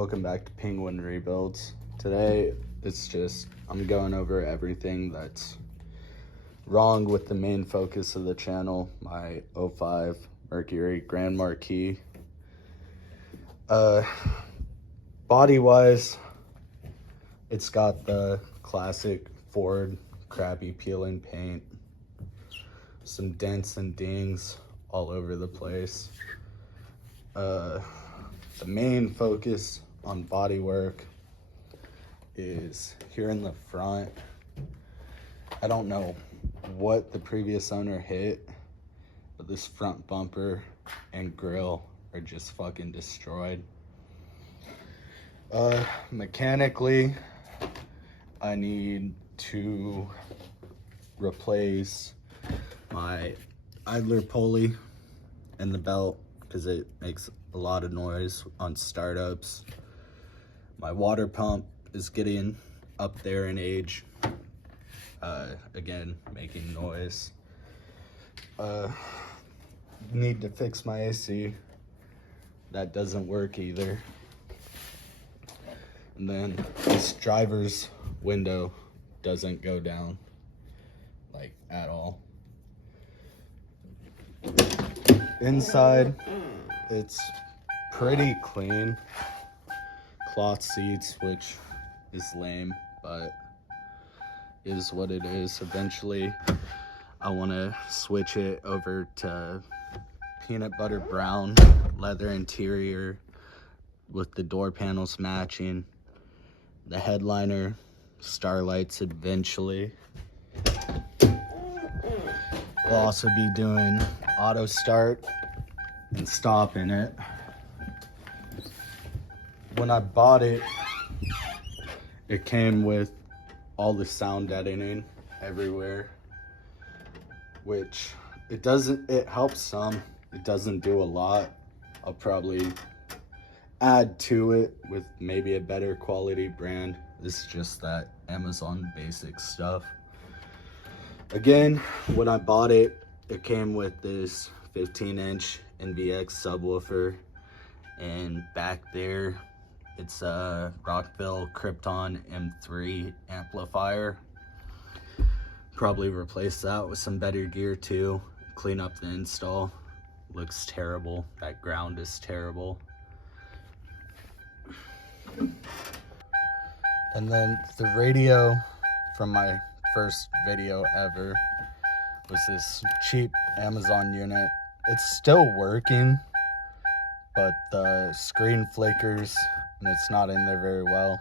Welcome back to Penguin Rebuilds. Today, I'm going over everything that's wrong with the main focus of the channel, my 05 Mercury Grand Marquis. Body-wise, it's got the classic Ford crappy peeling paint, some dents and dings all over the place. The main focus on bodywork is here in the front. I don't know what the previous owner hit, but this front bumper and grill are just fucking destroyed. Mechanically, I need to replace my idler pulley and the belt because it makes a lot of noise on startups. My water pump is getting up there in age, again making noise. Need to fix my AC. That doesn't work either. And then this driver's window doesn't go down, like, at all. Inside, it's pretty clean. Cloth seats, which is lame, but is what it is. Eventually, I want to switch it over to peanut butter brown leather interior with the door panels matching. The headliner, starlights eventually. We'll also be doing auto start and stop in it. When I bought it, it came with all the sound editing everywhere, which it helps some. It doesn't do a lot. I'll probably add to it with maybe a better quality brand. This is just that Amazon basic stuff. Again, when I bought it, it came with this 15-inch NVX subwoofer, and back there it's a Rockville Krypton M3 amplifier. Probably replace that with some better gear too. Clean up the install. Looks terrible. That ground is terrible. And then the radio from my first video ever was this cheap Amazon unit. It's still working, but the screen flickers and it's not in there very well.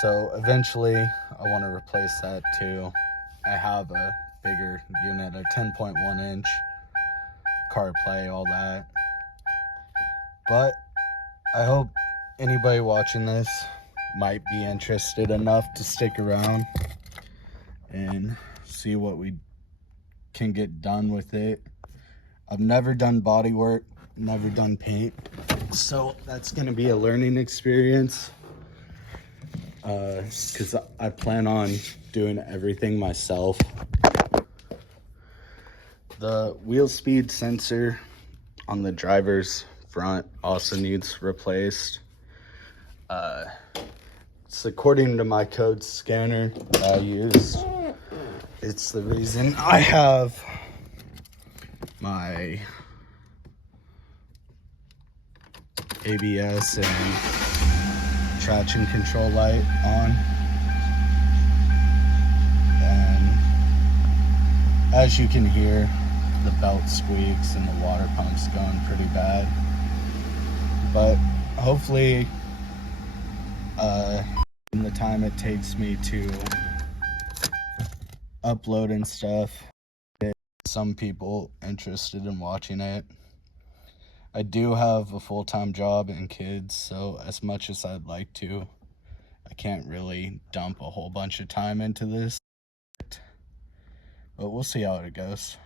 So eventually I want to replace that too. I have a bigger unit, a 10.1 inch, CarPlay, all that. But I hope anybody watching this might be interested enough to stick around and see what we can get done with it. I've never done body work, never done paint, so that's gonna be a learning experience, because I plan on doing everything myself. The wheel speed sensor on the driver's front also needs replaced. It's according to my code scanner that I use. It's the reason I have my ABS and traction control light on. And as you can hear, the belt squeaks and the water pump's going pretty bad. But hopefully, in the time it takes me to upload and stuff, get some people interested in watching it. I do have a full-time job and kids, so as much as I'd like to, I can't really dump a whole bunch of time into this. But we'll see how it goes.